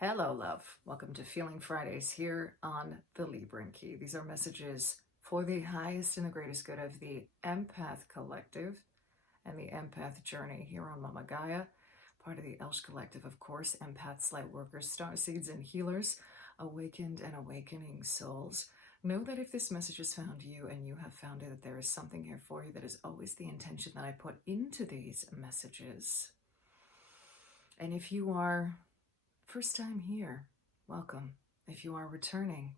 Hello, love. Welcome to Feeling Fridays here on the Libran Key. These are messages for the highest and the greatest good of the Empath Collective and the Empath Journey here on Mama Gaia, part of the Elsh Collective, of course, empaths, light workers, star seeds, and healers, awakened and awakening souls. Know that if this message has found you and you have found it, that there is something here for you. That is always the intention that I put into these messages. And if you are first time here, welcome. If you are returning,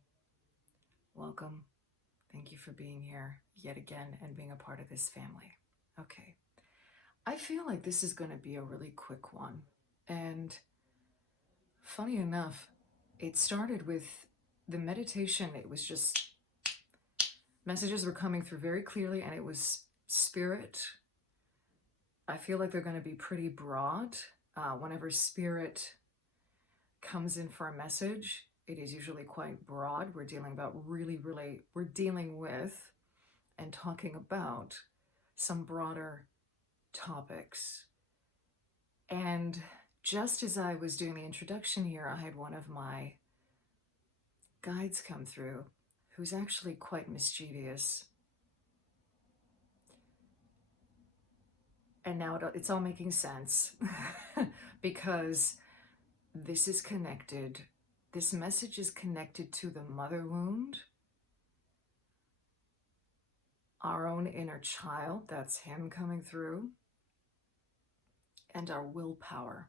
welcome. Thank you for being here yet again and being a part of this family. Okay. I feel like this is going to be a really quick one. And funny enough, it started with the meditation. It was just messages were coming through very clearly, and it was spirit. I feel like they're going to be pretty broad. Whenever spirit comes in for a message, it is usually quite broad. We're dealing with and talking about some broader topics. And just as I was doing the introduction here, I had one of my guides come through who's actually quite mischievous. And now it's all making sense because this is connected. This message is connected to the mother wound, our own inner child, that's him coming through, and our willpower.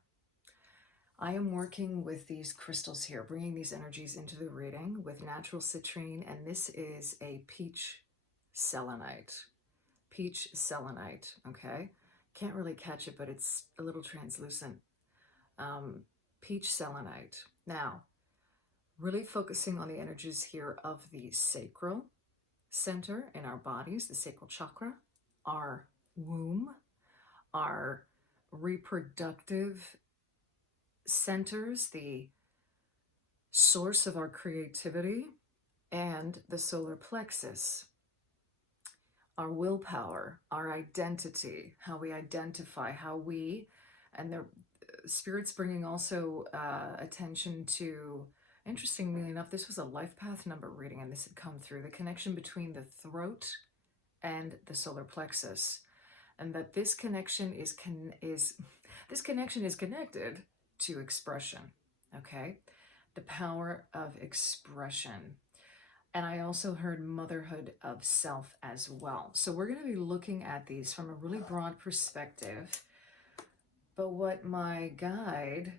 I am working with these crystals here, bringing these energies into the reading with natural citrine, and this is a peach selenite. Peach selenite, okay? Can't really catch it, but it's a little translucent. Peach selenite. Now, really focusing on the energies here of the sacral center in our bodies, the sacral chakra, our womb, our reproductive centers, the source of our creativity, and the solar plexus, our willpower, our identity, how we identify, how we, and the Spirit's bringing also attention to, interestingly enough, this was a life path number reading, and this had come through, the connection between the throat and the solar plexus, and that this connection is connected to expression, okay? The power of expression. And I also heard motherhood of self as well. So we're going to be looking at these from a really broad perspective. But what my guide,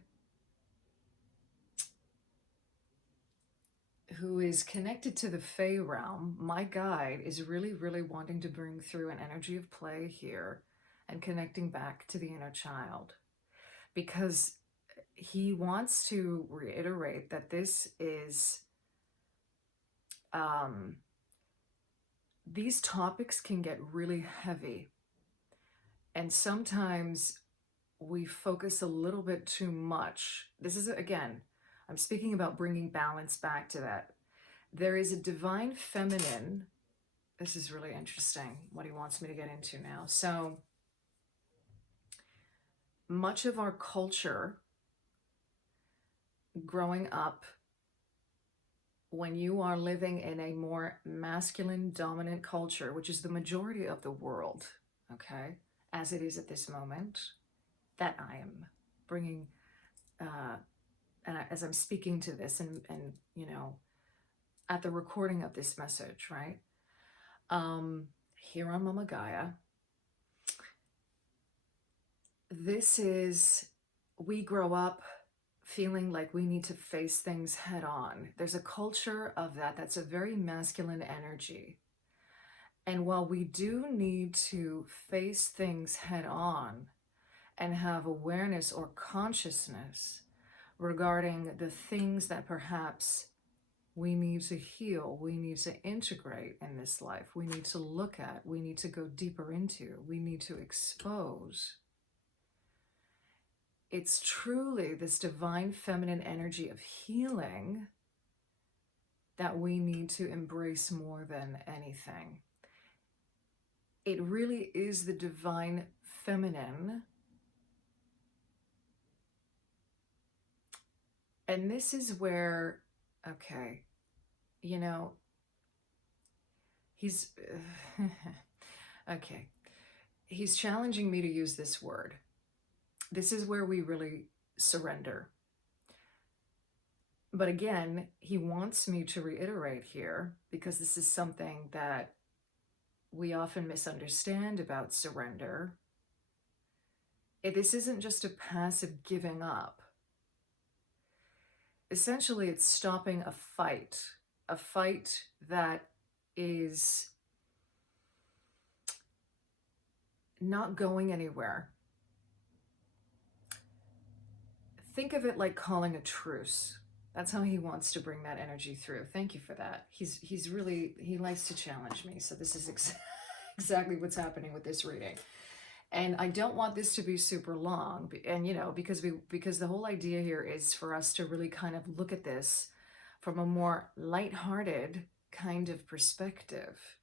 who is connected to the Fey realm, my guide is really, really wanting to bring through an energy of play here and connecting back to the inner child. Because he wants to reiterate that this is, these topics can get really heavy. And sometimes we focus a little bit too much. This is, again, I'm speaking about bringing balance back to that. There is a divine feminine. This is really interesting, what he wants me to get into now. So much of our culture growing up, when you are living in a more masculine dominant culture, which is the majority of the world, okay, as it is at this moment, that I am bringing, and as I'm speaking to this and you know, at the recording of this message, right? Here on Mama Gaia, this is, we grow up feeling like we need to face things head on. There's a culture of that. That's a very masculine energy. And while we do need to face things head on and have awareness or consciousness regarding the things that perhaps we need to heal, we need to integrate in this life, we need to look at, we need to go deeper into, we need to expose. It's truly this divine feminine energy of healing that we need to embrace more than anything. It really is the divine feminine And this is where, okay, you know, he's, okay, he's challenging me to use this word. This is where we really surrender. But again, he wants me to reiterate here, because this is something that we often misunderstand about surrender. This isn't just a passive giving up. Essentially, it's stopping a fight that is not going anywhere. Think of it like calling a truce. That's how he wants to bring that energy through. Thank you for that. He's really, he likes to challenge me. So this is exactly what's happening with this reading. And I don't want this to be super long, and you know, because the whole idea here is for us to really kind of look at this from a more lighthearted kind of perspective.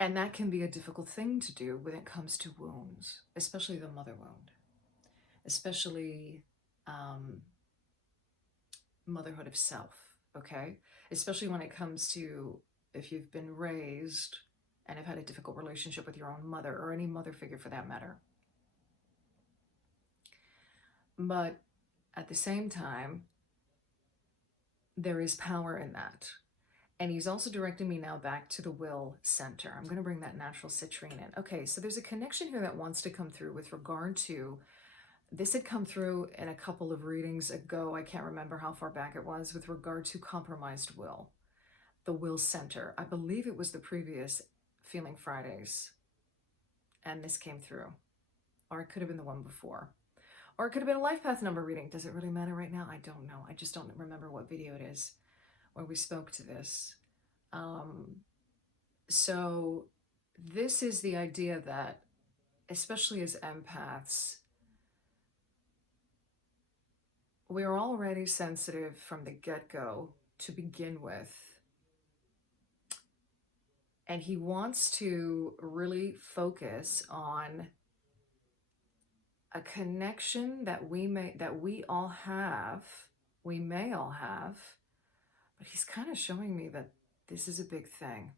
And that can be a difficult thing to do when it comes to wounds, especially the mother wound, especially motherhood of self, okay? Especially when it comes to if you've been raised and have had a difficult relationship with your own mother, or any mother figure for that matter. But at the same time, there is power in that. And he's also directing me now back to the will center. I'm going to bring that natural citrine in. Okay, so there's a connection here that wants to come through with regard to, this had come through in a couple of readings ago. I can't remember how far back it was, with regard to compromised will. The will center. I believe it was the previous Feeling Fridays. And this came through. Or it could have been the one before. Or it could have been a life path number reading. Does it really matter right now? I don't know. I just don't remember what video it is where we spoke to this. So this is the idea that, especially as empaths, we're already sensitive from the get-go to begin with. And he wants to really focus on a connection that we may all have, but he's kind of showing me that this is a big thing.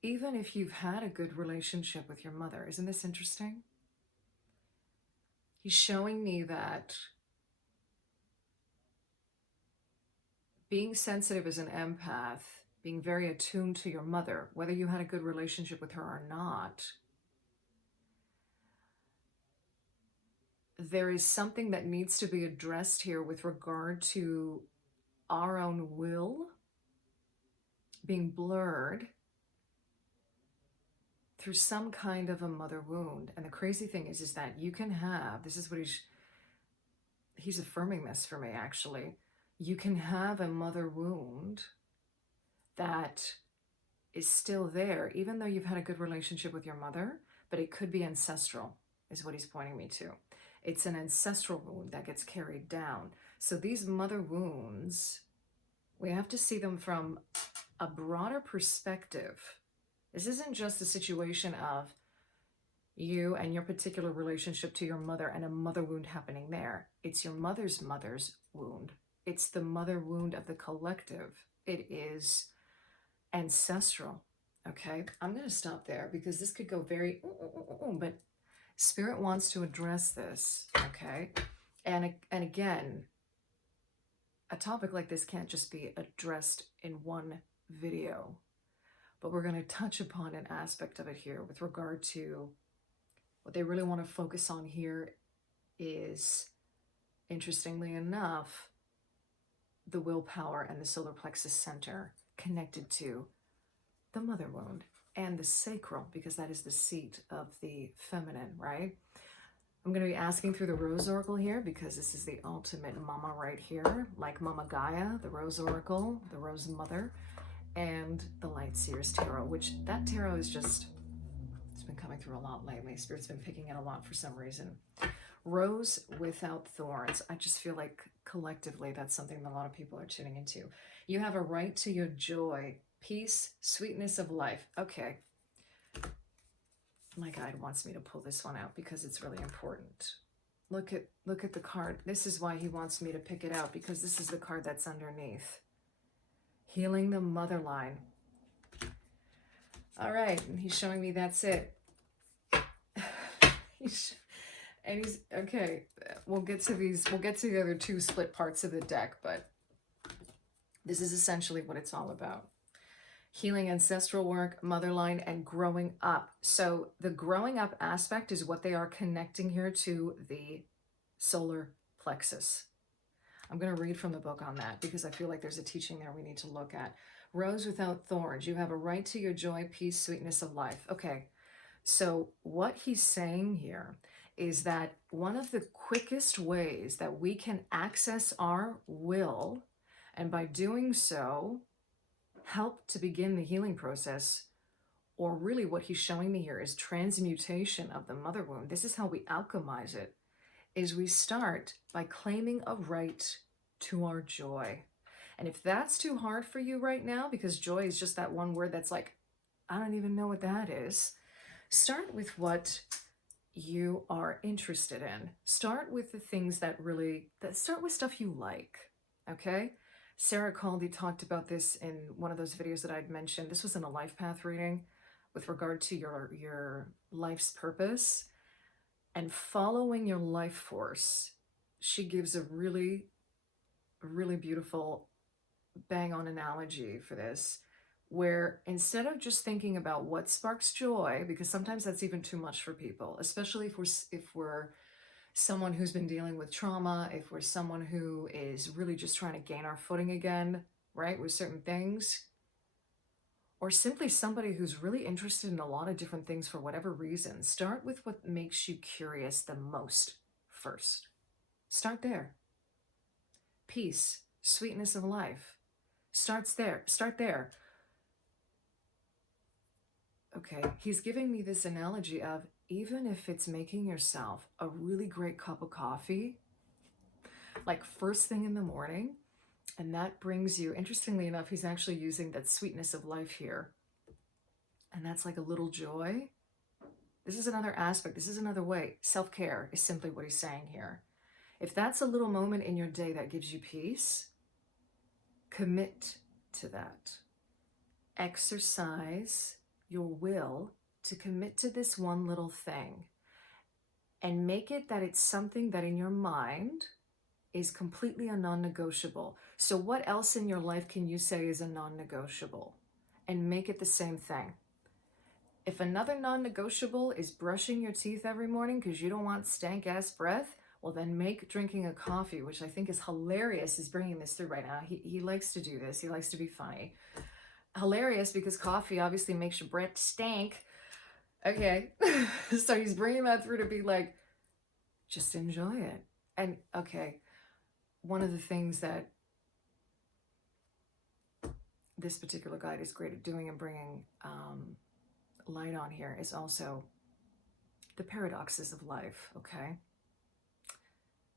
Even if you've had a good relationship with your mother, isn't this interesting? He's showing me that being sensitive as an empath, being very attuned to your mother, whether you had a good relationship with her or not, there is something that needs to be addressed here with regard to our own will being blurred through some kind of a mother wound. And the crazy thing is that you can have, this is what he's affirming this for me actually, you can have a mother wound that is still there, even though you've had a good relationship with your mother, but it could be ancestral, is what he's pointing me to. It's an ancestral wound that gets carried down. So these mother wounds, we have to see them from a broader perspective. This isn't just a situation of you and your particular relationship to your mother and a mother wound happening there. It's your mother's wound. It's the mother wound of the collective. It is ancestral. Okay, I'm going to stop there because this could go very, but Spirit wants to address this. Okay, and again, a topic like this can't just be addressed in one video, but we're going to touch upon an aspect of it here with regard to what they really want to focus on here is, interestingly enough, the willpower and the solar plexus center connected to the mother wound and the sacral, because that is the seat of the feminine, right? I'm going to be asking through the Rose Oracle here because this is the ultimate mama right here, like Mama Gaia, the Rose Oracle, the Rose Mother, and the Light Seers Tarot, which that tarot is just, it's been coming through a lot lately. Spirit's been picking it a lot for some reason. Rose without thorns. I just feel like collectively that's something that a lot of people are tuning into. You have a right to your joy, peace, sweetness of life. Okay. My guide wants me to pull this one out because it's really important. look at the card. This is why he wants me to pick it out, because this is the card that's underneath. Healing the mother line. All right, and he's showing me that's it. he's okay. We'll get to these. We'll get to the other two split parts of the deck, but this is essentially what it's all about. Healing ancestral work, mother line, and growing up. So the growing up aspect is what they are connecting here to the solar plexus. I'm going to read from the book on that because I feel like there's a teaching there we need to look at. Rose without thorns. You have a right to your joy, peace, sweetness of life. Okay, so what he's saying here is that one of the quickest ways that we can access our will, and by doing so, help to begin the healing process, or really what he's showing me here is transmutation of the mother wound. This is how we alchemize it, is we start by claiming a right to our joy. And if that's too hard for you right now, because joy is just that one word that's like, I don't even know what that is, start with what you are interested in. Start with the things that start with stuff you like, okay? Sarah Caldy talked about this in one of those videos that I'd mentioned. This was in a life path reading with regard to your life's purpose and following your life force. She gives a really, really beautiful bang-on analogy for this, where instead of just thinking about what sparks joy, because sometimes that's even too much for people, especially if we're someone who's been dealing with trauma, if we're someone who is really just trying to gain our footing again, right, with certain things, or simply somebody who's really interested in a lot of different things for whatever reason, start with what makes you curious the most first. Start there. Peace, sweetness of life. Start there. Okay, he's giving me this analogy of, even if it's making yourself a really great cup of coffee, like first thing in the morning, and that brings you, interestingly enough, he's actually using that sweetness of life here. And that's like a little joy. This is another aspect. This is another way. Self-care is simply what he's saying here. If that's a little moment in your day that gives you peace, commit to that. Exercise your will to commit to this one little thing, and make it that it's something that in your mind is completely a non-negotiable. So what else in your life can you say is a non-negotiable? And make it the same thing. If another non-negotiable is brushing your teeth every morning because you don't want stank-ass breath, well then make drinking a coffee, which I think is hilarious. He's bringing this through right now. He likes to do this. He likes to be funny. Hilarious because coffee obviously makes your breath stink. Okay, so he's bringing that through to be like, just enjoy it. And okay, one of the things that this particular guide is great at doing and bringing light on here is also the paradoxes of life, okay?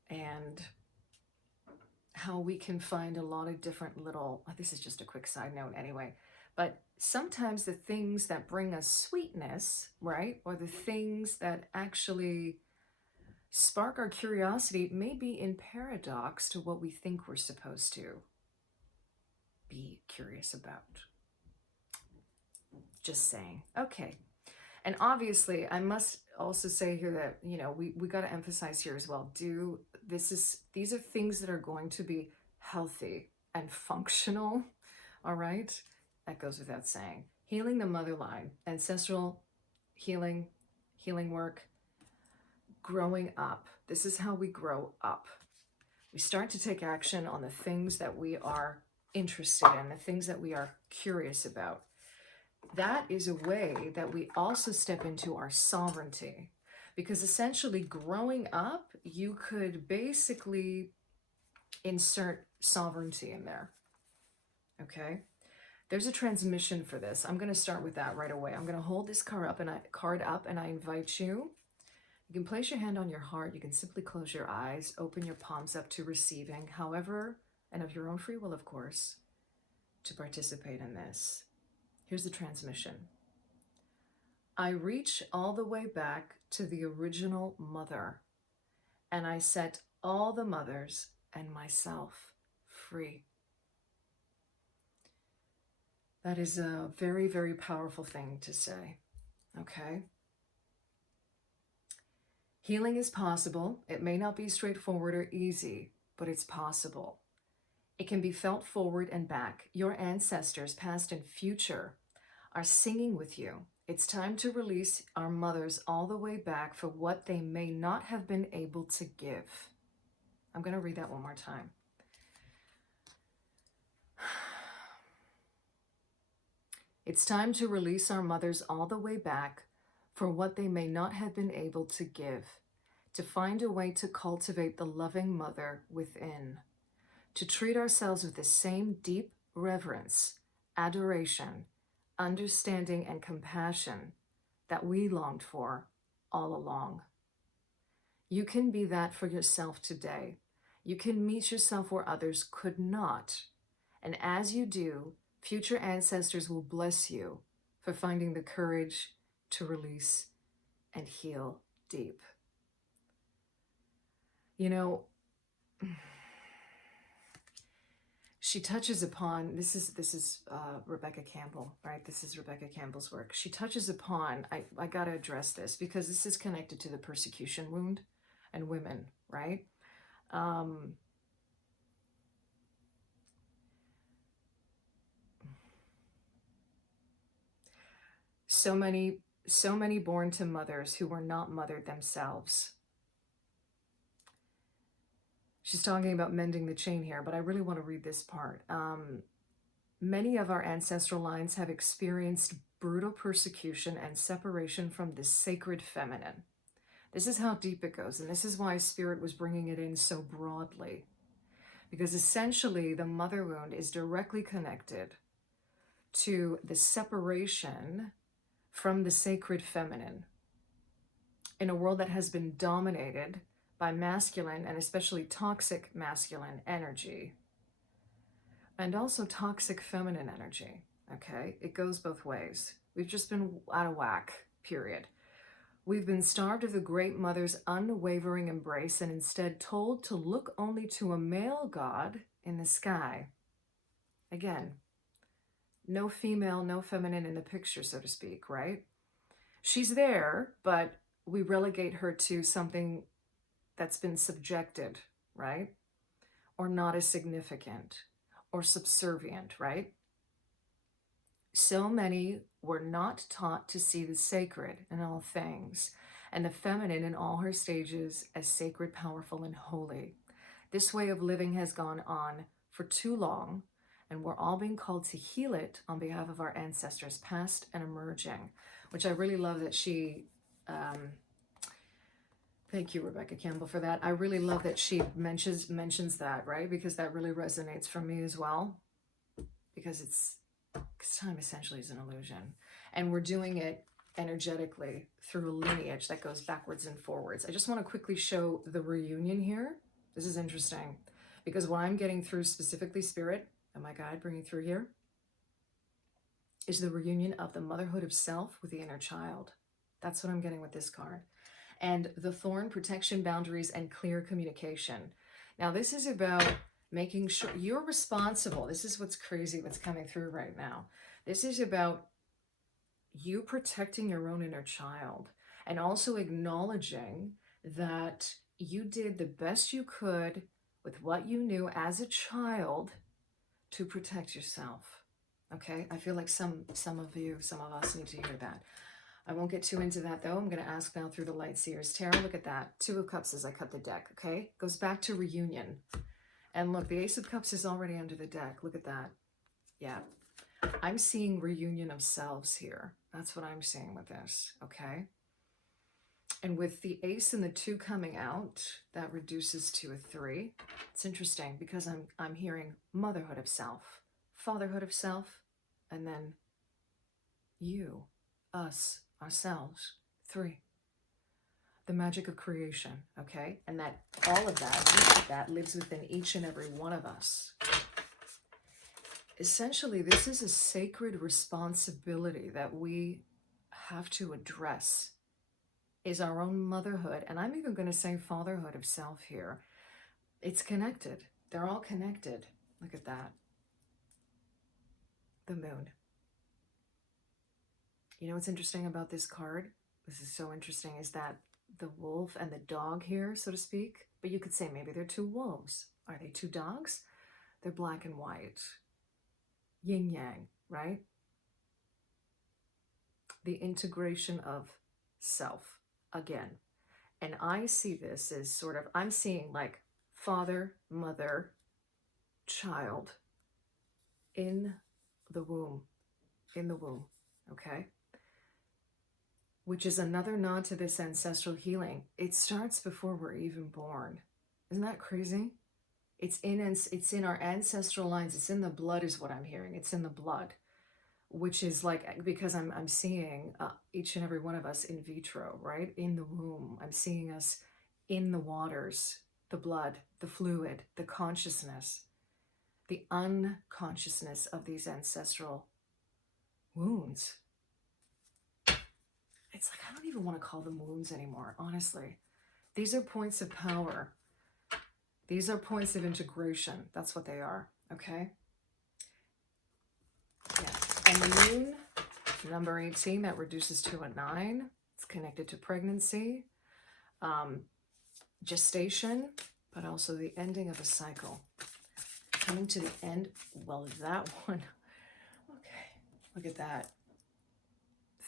And how we can find a lot of different little, this is just a quick side note anyway, but sometimes the things that bring us sweetness, right, or the things that actually spark our curiosity may be in paradox to what we think we're supposed to be curious about. Just saying. Okay. And obviously, I must also say here that, you know, we got to emphasize here as well. These are things that are going to be healthy and functional. All right. That goes without saying. Healing the mother line, ancestral healing work, growing up. This is how we grow up. We start to take action on the things that we are interested in, the things that we are curious about. That is a way that we also step into our sovereignty, because essentially growing up, you could basically insert sovereignty in there. Okay, there's a transmission for this. I'm going to start with that right away. I'm going to hold this card up, and I invite you. You can place your hand on your heart. You can simply close your eyes, open your palms up to receiving, however, and of your own free will, of course, to participate in this. Here's the transmission. I reach all the way back to the original mother and I set all the mothers and myself free. That is a very, very powerful thing to say, okay? Healing is possible. It may not be straightforward or easy, but it's possible. It can be felt forward and back. Your ancestors, past and future, are singing with you. It's time to release our mothers all the way back for what they may not have been able to give. I'm going to read that one more time. It's time to release our mothers all the way back for what they may not have been able to give, to find a way to cultivate the loving mother within, to treat ourselves with the same deep reverence, adoration, understanding, and compassion that we longed for all along. You can be that for yourself today. You can meet yourself where others could not. And as you do, future ancestors will bless you for finding the courage to release and heal deep. You know, she touches upon, this is Rebecca Campbell, right? This is Rebecca Campbell's work. She touches upon, I got to address this because this is connected to the persecution wound and women, right? So many born to mothers who were not mothered themselves. She's talking about mending the chain here, but I really want to read this part. Many of our ancestral lines have experienced brutal persecution and separation from the sacred feminine. This is how deep it goes, and this is why Spirit was bringing it in so broadly. Because essentially, the mother wound is directly connected to the separation from the sacred feminine in a world that has been dominated by masculine and especially toxic masculine energy and also toxic feminine energy, okay? It goes both ways. We've just been out of whack, period. We've been starved of the great mother's unwavering embrace and instead told to look only to a male god in the sky. Again, no female, no feminine in the picture, so to speak, right? She's there, but we relegate her to something that's been subjected, right? Or not as significant or subservient, right? So many were not taught to see the sacred in all things and the feminine in all her stages as sacred, powerful, and holy. This way of living has gone on for too long, and we're all being called to heal it on behalf of our ancestors, past and emerging, which I really love that she, thank you, Rebecca Campbell, for that. I really love that she mentions that, right? Because that really resonates for me as well, because time essentially is an illusion, and we're doing it energetically through a lineage that goes backwards and forwards. I just want to quickly show the reunion here. This is interesting because what I'm getting through, specifically Spirit and my guide bringing through here, is the reunion of the motherhood of self with the inner child. That's what I'm getting with this card. And the thorn, protection, boundaries, and clear communication. Now this is about making sure you're responsible. This is what's crazy, what's coming through right now. This is about you protecting your own inner child and also acknowledging that you did the best you could with what you knew as a child to protect yourself. Okay? I feel like some of us need to hear that. I won't get too into that though. I'm going to ask now through the Light Seers. Tarot, look at that. Two of Cups as I cut the deck, okay? Goes back to reunion. And look, the Ace of Cups is already under the deck. Look at that. Yeah. I'm seeing reunion of selves here. That's what I'm seeing with this, okay? And with the Ace and the 2 coming out, that reduces to a 3. It's interesting because I'm hearing motherhood of self, fatherhood of self, and then you, us, ourselves, 3. The magic of creation, okay? And that all of that lives within each and every one of us. Essentially, this is a sacred responsibility that we have to address is our own motherhood, and I'm even going to say fatherhood of self here. It's connected. They're all connected. Look at that. The moon. You know what's interesting about this card? This is so interesting, is that the wolf and the dog here, so to speak, but you could say maybe they're two wolves. Are they two dogs? They're black and white. Yin yang, right? The integration of self again. And I see this as sort of, I'm seeing like father, mother, child in the womb, okay? Which is another nod to this ancestral healing. It starts before we're even born. Isn't that crazy? It's in our ancestral lines. It's in the blood is what I'm hearing. It's in the blood, which is like, because I'm seeing each and every one of us in vitro, right? In the womb. I'm seeing us in the waters, the blood, the fluid, the consciousness, the unconsciousness of these ancestral wounds. It's like, I don't even want to call them wounds anymore, honestly. These are points of power. These are points of integration. That's what they are, okay? Yeah. And the moon, number 18, that reduces to a 9. It's connected to pregnancy, gestation, but also the ending of a cycle. Coming to the end, well, that one, okay, look at that.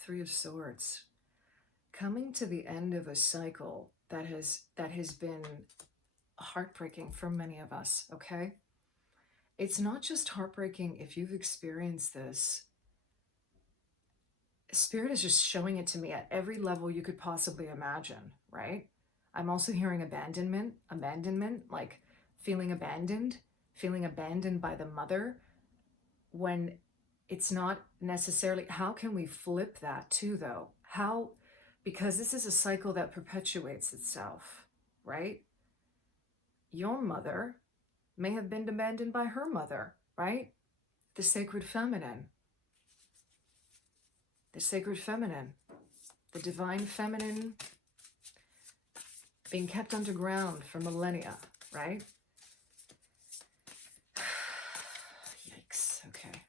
3 of Swords. Coming to the end of a cycle that has been heartbreaking for many of us, okay? It's not just heartbreaking if you've experienced this. Spirit is just showing it to me at every level you could possibly imagine, right? I'm also hearing abandonment, like feeling abandoned by the mother, when it's not necessarily. How can we flip that too, though? How? Because this is a cycle that perpetuates itself, right? Your mother may have been abandoned by her mother, right? The sacred feminine. The sacred feminine. The divine feminine being kept underground for millennia, right? Yikes, okay.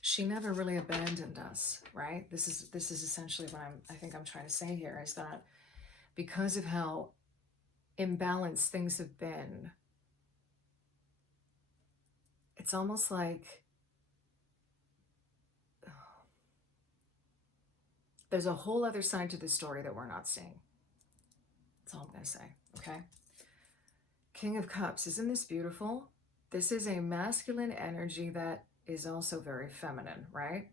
She never really abandoned us, right? This is essentially what I think I'm trying to say here, is that because of how imbalanced things have been, it's almost like there's a whole other side to the story that we're not seeing. That's all I'm going to say, okay? King of Cups, isn't this beautiful? This is a masculine energy that is also very feminine, right?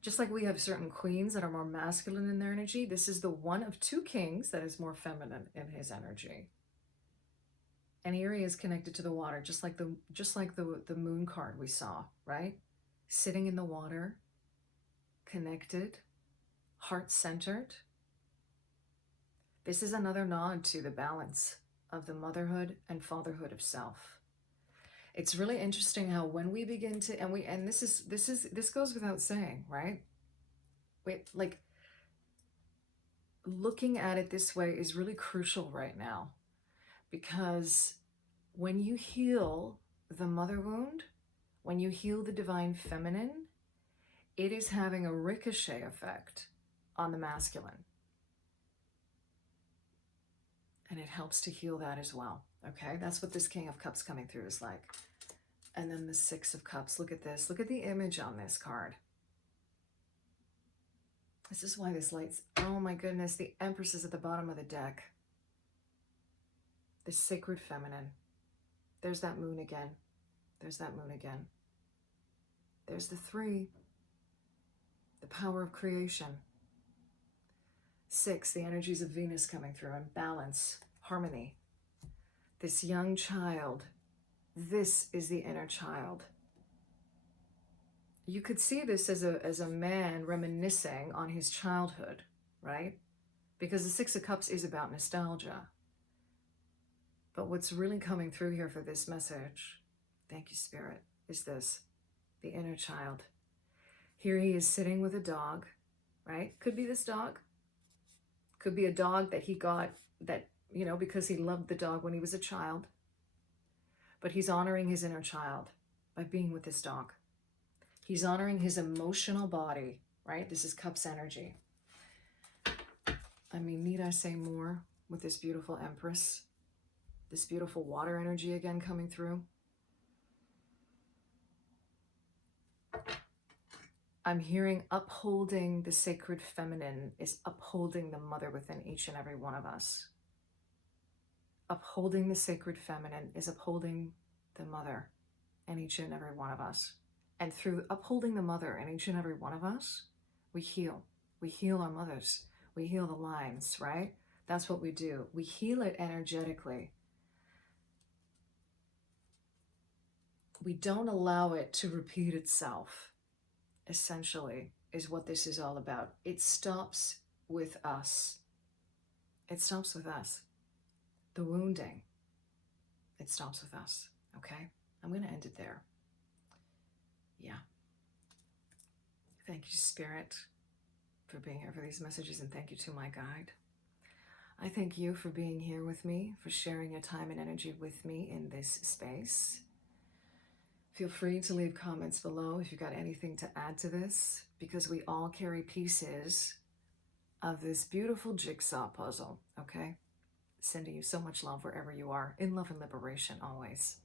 Just like we have certain queens that are more masculine in their energy, this is the one of 2 kings that is more feminine in his energy. And here he is connected to the water, just like the moon card we saw, right? Sitting in the water, connected, heart-centered. This is another nod to the balance of the motherhood and fatherhood of self. It's really interesting how when we begin to, and this goes without saying, right? Like, looking at it this way is really crucial right now, because when you heal the mother wound, when you heal the divine feminine, it is having a ricochet effect on the masculine. And it helps to heal that as well, okay? That's what this King of Cups coming through is like. And then the 6 of Cups, look at this. Look at the image on this card. This is why this light's, oh my goodness, the Empress is at the bottom of the deck. The sacred feminine. There's that moon again. There's that moon again. There's the 3. The power of creation. 6, the energies of Venus coming through, and balance, harmony. This young child, this is the inner child. You could see this as a man reminiscing on his childhood, right? Because the 6 of Cups is about nostalgia. But what's really coming through here for this message, thank you, Spirit, is this, the inner child. Here he is sitting with a dog, right? Could be this dog. Could be a dog that he got that, you know, because he loved the dog when he was a child. But he's honoring his inner child by being with this dog. He's honoring his emotional body, right? This is Cups energy. I mean, need I say more with this beautiful Empress? This beautiful water energy again coming through. I'm hearing upholding the sacred feminine is upholding the mother within each and every one of us. Upholding the sacred feminine is upholding the mother in each and every one of us. And through upholding the mother in each and every one of us, we heal. We heal our mothers. We heal the lines, right? That's what we do. We heal it energetically. We don't allow it to repeat itself. Essentially, is what this is all about. It stops with us. It stops with us. The wounding, it stops with us, okay? I'm going to end it there. Yeah. Thank you, Spirit, for being here for these messages, and thank you to my guide. I thank you for being here with me, for sharing your time and energy with me in this space. Feel free to leave comments below if you've got anything to add to this, because we all carry pieces of this beautiful jigsaw puzzle, okay? Sending you so much love wherever you are. In love and liberation always.